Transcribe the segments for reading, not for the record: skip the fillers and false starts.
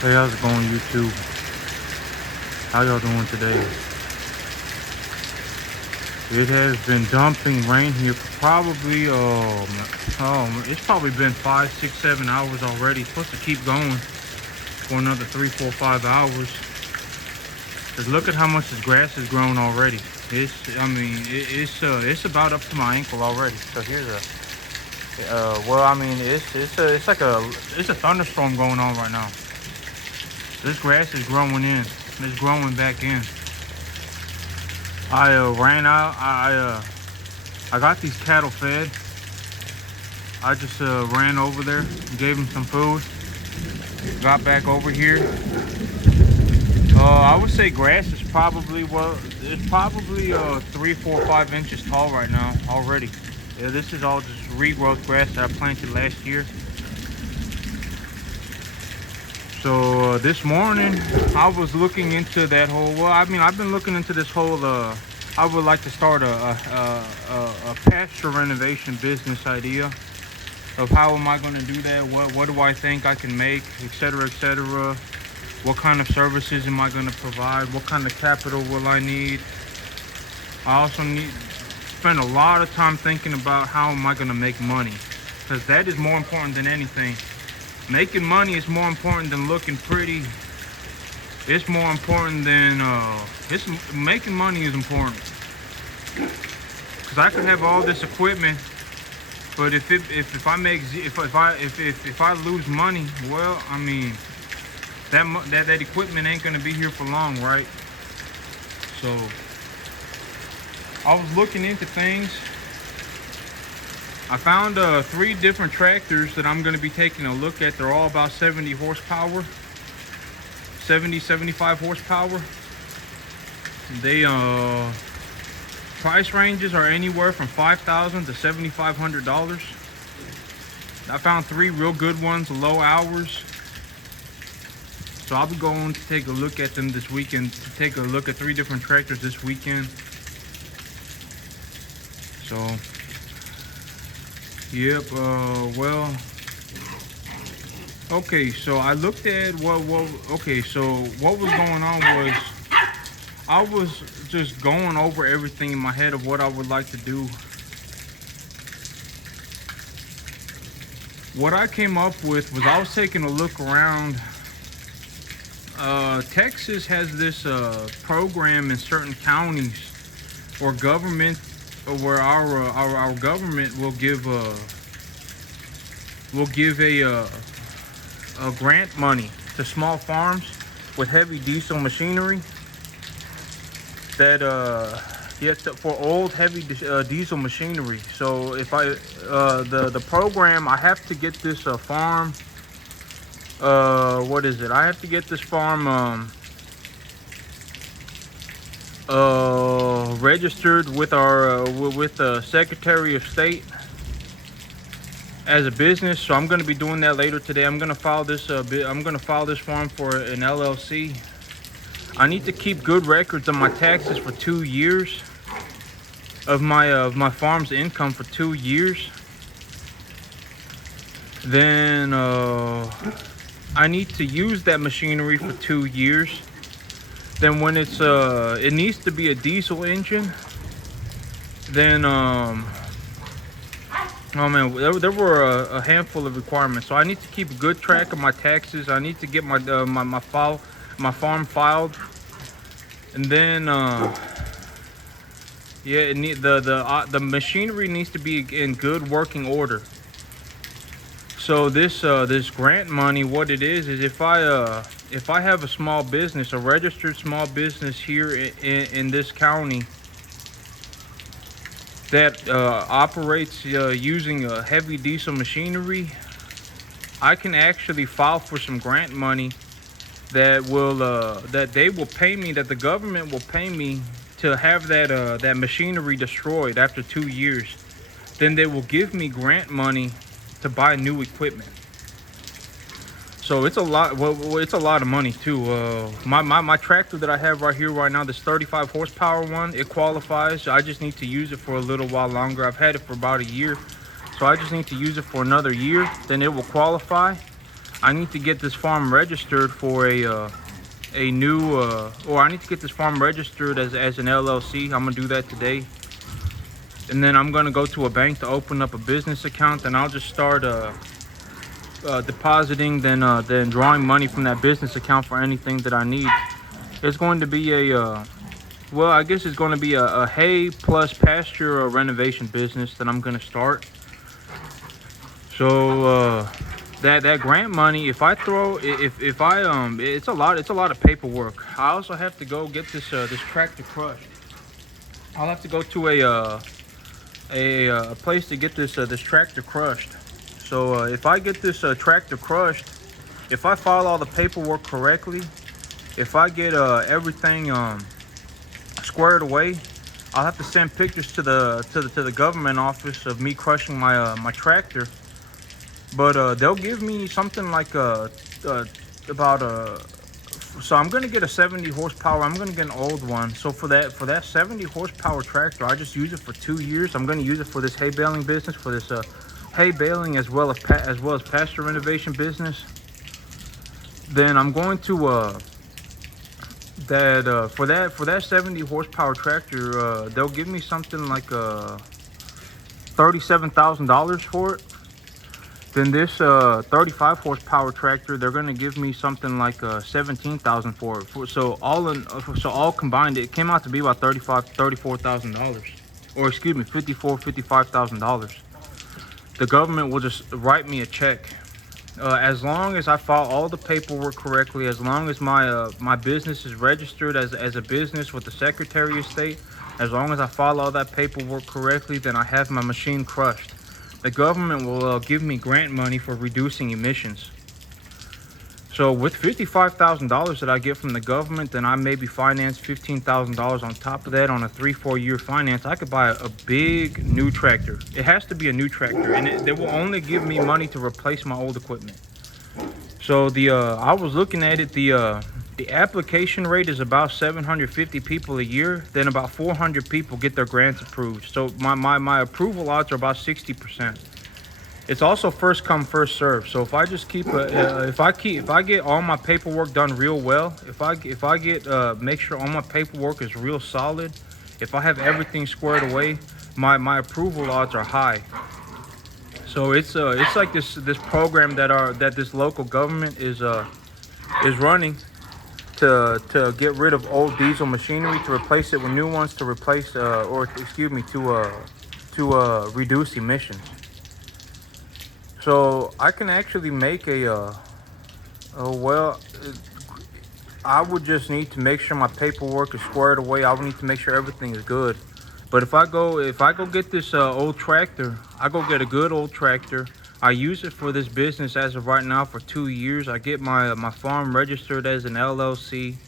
Hey, how's it going, YouTube? How y'all doing today? It has been dumping rain here for probably, it's probably been 5, 6, 7 hours already. It's supposed to keep going for another 3, 4, 5 hours. Cause look at how much this grass has grown already. It's about up to my ankle already. So here's it's a thunderstorm going on right now. This grass is growing in. It's growing back in. I ran out. I got these cattle fed. I just ran over there, gave them some food. Got back over here. I would say grass is probably it's probably 3, 4, 5 inches tall right now already. Yeah, this is all just regrowth grass that I planted last year. So this morning I was looking into that whole. I've been looking into this whole. I would like to start a pasture renovation business idea of how am I going to do that? What do I think I can make, etc., etc. What kind of services am I going to provide? What kind of capital will I need? I also spend a lot of time thinking about how am I going to make money, because that is more important than anything. Making money is more important than looking pretty. It's more important than making money is important. Cause I could have all this equipment, but if I lose money, well, I mean that equipment ain't gonna be here for long, right? So I was looking into things. I found 3 different tractors that I'm going to be taking a look at. They're all about 70 horsepower, 70, 75 horsepower. They price ranges are anywhere from $5,000 to $7,500. I found 3 real good ones, low hours. So I'll be going to take a look at them this weekend. To take a look at 3 different tractors this weekend. So. Yep, okay, so I looked at so what was going on was I was just going over everything in my head of what I would like to do. What I came up with was I was taking a look around. Texas has this program in certain counties or government, where our government will give a grant money to small farms with heavy diesel machinery that for old heavy diesel machinery. So if the program, I have to get this farm, what is it? I have to get this farm registered with the Secretary of State as a business. So I'm going to be doing that later today. I'm going to file this form for an LLC. I need to keep good records of my taxes for 2 years, of my farm's income for 2 years. Then I need to use that machinery for 2 years. Then when it needs to be a diesel engine, then oh man, there were a handful of requirements. So I need to keep a good track of my taxes. I need to get my farm filed, and then the machinery needs to be in good working order. So this grant money, what it is if I have a small business, a registered small business here in this county that operates using a heavy diesel machinery, I can actually file for some grant money that they will pay me, that the government will pay me to have that machinery destroyed after 2 years. Then they will give me grant money to buy new equipment. So it's a lot. Well, it's a lot of money too. My tractor that I have right here right now, this 35 horsepower one, it qualifies. I just need to use it for a little while longer. I've had it for about a year, so I just need to use it for another year. Then it will qualify. I need to get this farm registered for a new or I need to get this farm registered as an LLC. I'm gonna do that today, and then I'm gonna go to a bank to open up a business account, and I'll just start depositing, then drawing money from that business account for anything that I need. It's going to be a well, I guess it's going to be a hay plus pasture renovation business that I'm going to start. So that grant money, if I throw, if I it's a lot of paperwork. I also have to go get this this tractor crushed. I'll have to go to a place to get this this tractor crushed. So if I get this tractor crushed, if I file all the paperwork correctly, if I get everything squared away, I'll have to send pictures to the government office of me crushing my my tractor. But they'll give me something like about so I'm gonna get a 70 horsepower. I'm gonna get an old one. So for that 70 horsepower tractor, I just use it for 2 years. I'm gonna use it for this hay baling business, for this hay baling as well as pasture renovation business. Then I'm going to for that 70 horsepower tractor, they'll give me something like $37,000 for it. Then this 35 horsepower tractor, they're gonna give me something like 17,000 for it. So all combined, it came out to be about $34,000, or excuse me, $55,000. The government will just write me a check. As long as I file all the paperwork correctly, as long as my my business is registered as a business with the Secretary of State, as long as I file all that paperwork correctly, then I have my machine crushed. The government will give me grant money for reducing emissions. So with $55,000 that I get from the government, then I maybe finance $15,000 on top of that on a 3-4 year finance. I could buy a big new tractor. It has to be a new tractor, and they will only give me money to replace my old equipment. So I was looking at it, the application rate is about 750 people a year. Then about 400 people get their grants approved. So my approval odds are about 60%. It's also first come first serve. So if I just keep if I get all my paperwork done real well, if I get make sure all my paperwork is real solid, if I have everything squared away, my approval odds are high. So it's like this program that this local government is running to get rid of old diesel machinery, to replace it with new ones, to replace or excuse me, to reduce emissions. So I can actually make well, I would just need to make sure my paperwork is squared away. I would need to make sure everything is good. But if I go get this old tractor, I go get a good old tractor. I use it for this business as of right now for 2 years. I get my farm registered as an LLC.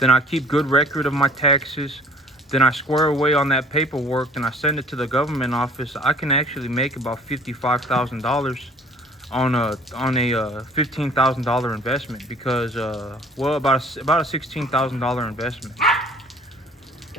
Then I keep good record of my taxes. Then I square away on that paperwork. Then I send it to the government office. I can actually make about $55,000 on a $15,000 investment, because well, about a $16,000 investment.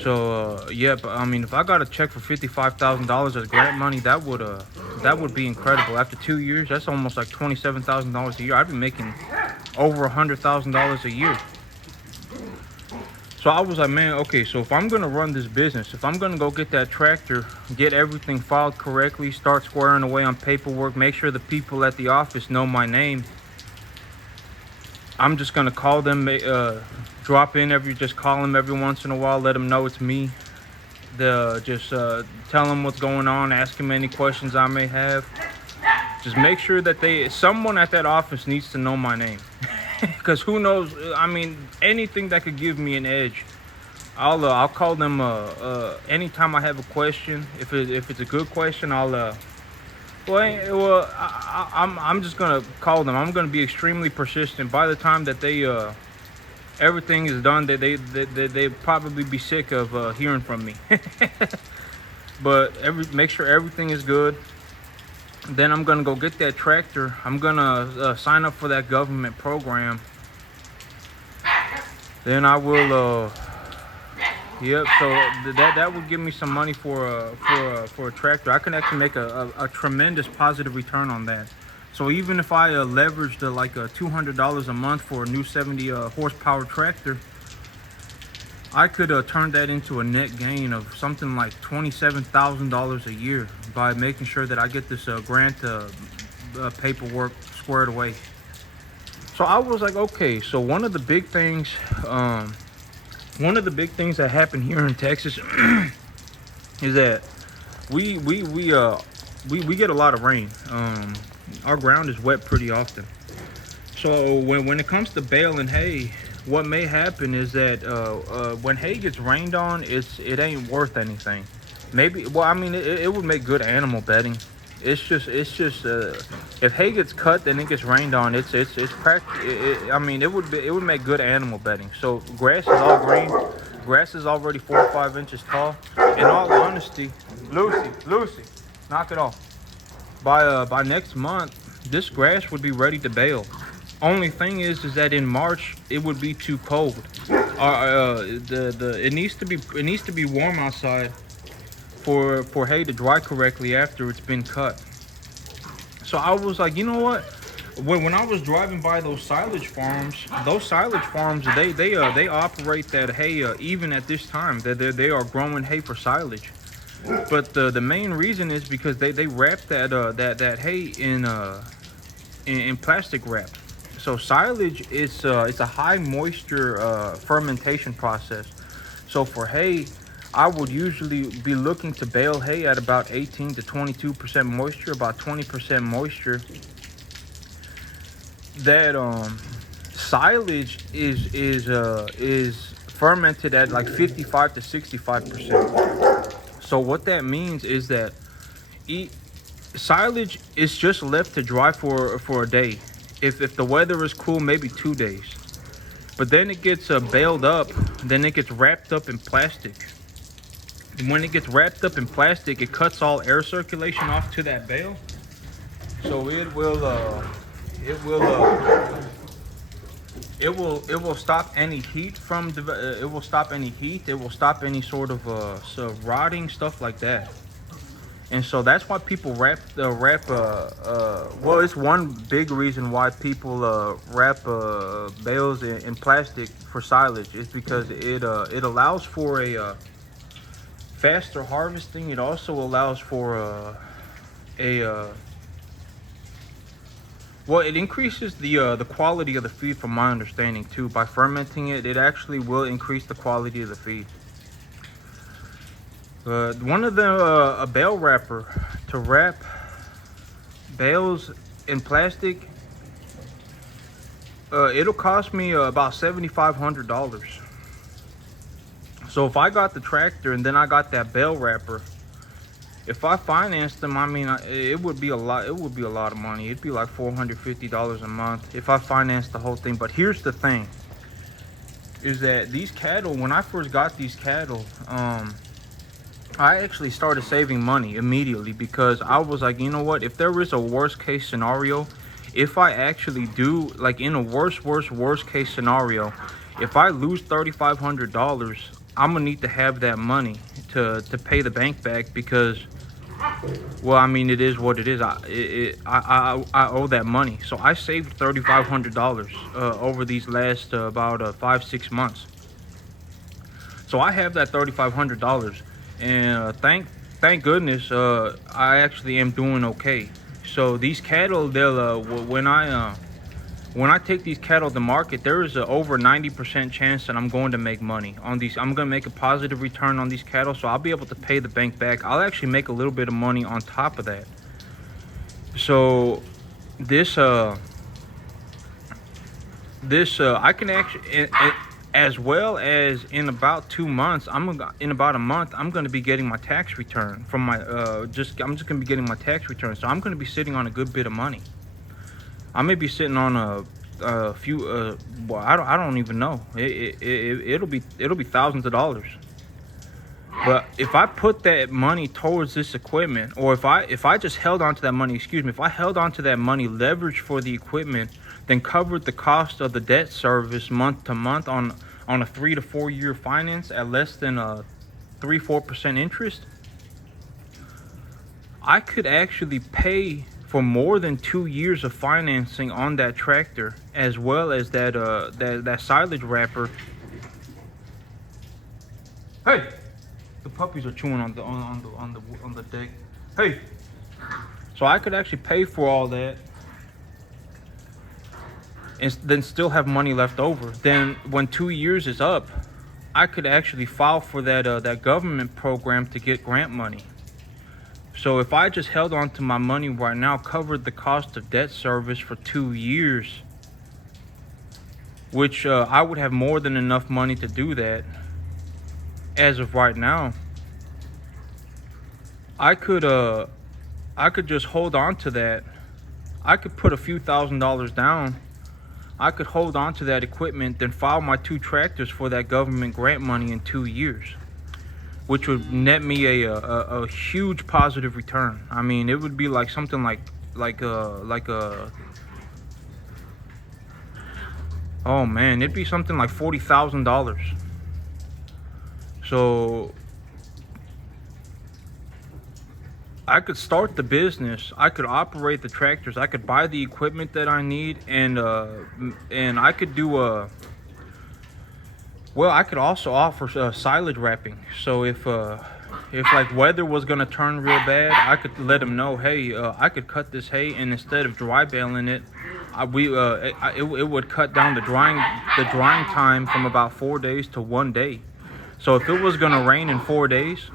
So yeah, but I mean, if I got a check for $55,000 as grant money, that would be incredible. After 2 years, that's almost like $27,000 a year. I'd be making over $100,000 a year. So I was like, man, okay, so if I'm gonna run this business, if I'm gonna go get that tractor, get everything filed correctly, start squaring away on paperwork, make sure the people at the office know my name, I'm just gonna call them, drop in just call them every once in a while, let them know it's me. Just tell them what's going on, ask them any questions I may have. Just make sure that someone at that office needs to know my name. Because who knows, I mean, anything that could give me an edge, I'll call them anytime I have a question. If it's a good question, I'm just gonna call them. I'm gonna be extremely persistent. By the time that everything is done, they probably be sick of hearing from me. But make sure everything is good. Then I'm gonna go get that tractor. I'm gonna sign up for that government program. Then I will yep, so that would give me some money for a tractor. I can actually make a tremendous positive return on that. So even if I leveraged like $200 a month for a new 70 horsepower tractor, I could turn that into a net gain of something like $27,000 a year by making sure that I get this grant paperwork squared away. So I was like, okay, so one of the big things that happened here in Texas is that we get a lot of rain. Our ground is wet pretty often. So when it comes to baling hay, what may happen is that when hay gets rained on, it ain't worth anything. Maybe, well, I mean, it would make good animal bedding. It's just if hay gets cut, then it gets rained on. I mean, it would make good animal bedding. So grass is all green. Grass is already 4 or 5 inches tall. In all honesty, Lucy, knock it off. By next month, this grass would be ready to bale. Only thing is that in March it would be too cold. It needs to be warm outside for hay to dry correctly after it's been cut. So I was like, you know what? When I was driving by those silage farms, they operate that hay even at this time. They are growing hay for silage. But the main reason is because they wrap that hay in plastic wrap. So silage is it's a high moisture fermentation process. So for hay, I would usually be looking to bale hay at about 18 to 22% moisture, about 20% moisture. That silage is fermented at like 55 to 65%. So what that means is that silage is just left to dry for a day. If the weather is cool, maybe 2 days. But then it gets baled up, then it gets wrapped up in plastic. And when it gets wrapped up in plastic, it cuts all air circulation off to that bale. So it will stop any heat from it will stop any heat. It will stop any sort of rotting, stuff like that. And so that's why people wrap. Well, it's one big reason why people wrap bales in plastic for silage is because it allows for a faster harvesting. It also allows for well, it increases the quality of the feed, from my understanding too. By fermenting it, it actually will increase the quality of the feed. One of a bale wrapper to wrap bales in plastic, it'll cost me about $7,500. So if I got the tractor and then I got that bale wrapper, if I financed them, I mean, it would be a lot. It would be a lot of money. It'd be like $450 a month if I financed the whole thing. But here's the thing: is that these cattle, when I first got these cattle, I actually started saving money immediately because I was like, you know what? If there is a worst case scenario, if I actually do, like in a worst case scenario, if I lose $3,500, I'm gonna need to have that money to pay the bank back because, well, I mean, it is what it is. I owe that money. So I saved $3,500 over these last about 5-6 months. So I have that $3,500. And thank goodness I actually am doing okay. So these cattle, they'll when I take these cattle to market, there is a over 90% chance that I'm going to make money on these. I'm going to make a positive return on these cattle, so I'll be able to pay the bank back. I'll actually make a little bit of money on top of that. So this I can actually, as well as in about 2 months, in about a month, I'm going to be getting my tax return from my I'm just going to be getting my tax return. So I'm going to be sitting on a good bit of money. I may be sitting on a few. Well, I don't even know. It'll be thousands of dollars. But if I put that money towards this equipment, or if I just held on to that money, if I held on to that money, leveraged for the equipment, then covered the cost of the debt service month to month on a 3 to 4 year finance at less than 3-4% interest, I could actually pay for more than 2 years of financing on that tractor, as well as that silage wrapper. Hey, the puppies are chewing on the deck. Hey, so I could actually pay for all that and then still have money left over. Then when 2 years is up, I could actually file for that government program to get grant money. So if I just held on to my money right now, covered the cost of debt service for 2 years, which I would have more than enough money to do that as of right now, I could just hold on to that. I could put a few $1,000s down. I could hold on to that equipment, then file my 2 tractors for that government grant money in 2 years, which would net me a huge positive return. I mean, it would be like something oh man, it'd be something like $40,000. So I could start the business, I could operate the tractors, I could buy the equipment that I need, and I could do I could also offer silage wrapping. So if like weather was gonna turn real bad, I could let them know, hey, I could cut this hay, and instead of dry baling it, it would cut down the drying time from about 4 days to 1 day. So if it was gonna rain in 4 days,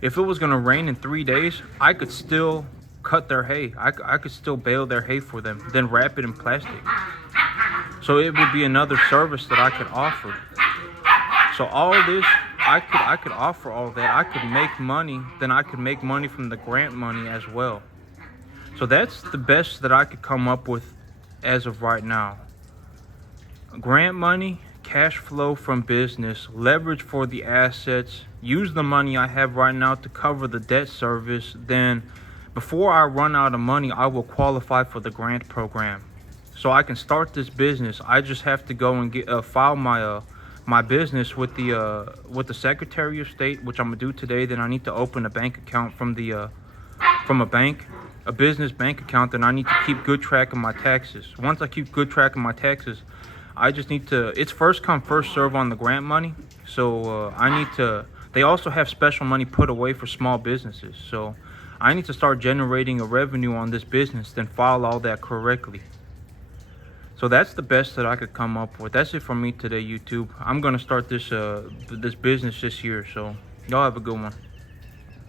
if it was gonna rain in 3 days, I could still cut their hay. I could still bale their hay for them, then wrap it in plastic. So it would be another service that I could offer. So all this, I could offer all that. I could make money, then I could make money from the grant money as well. So that's the best that I could come up with as of right now. Grant money, cash flow from business, leverage for the assets, use the money I have right now to cover the debt service. Then before I run out of money, I will qualify for the grant program. So I can start this business. I just have to go and file my business with the Secretary of State, which I'm gonna do today. Then I need to open a bank account from a bank, a business bank account. Then I need to keep good track of my taxes. Once I keep good track of my taxes, I just need to, it's first come, first serve on the grant money. So they also have special money put away for small businesses. So I need to start generating a revenue on this business, then file all that correctly. So that's the best that I could come up with. That's it for me today, YouTube. I'm going to start this business this year. So y'all have a good one.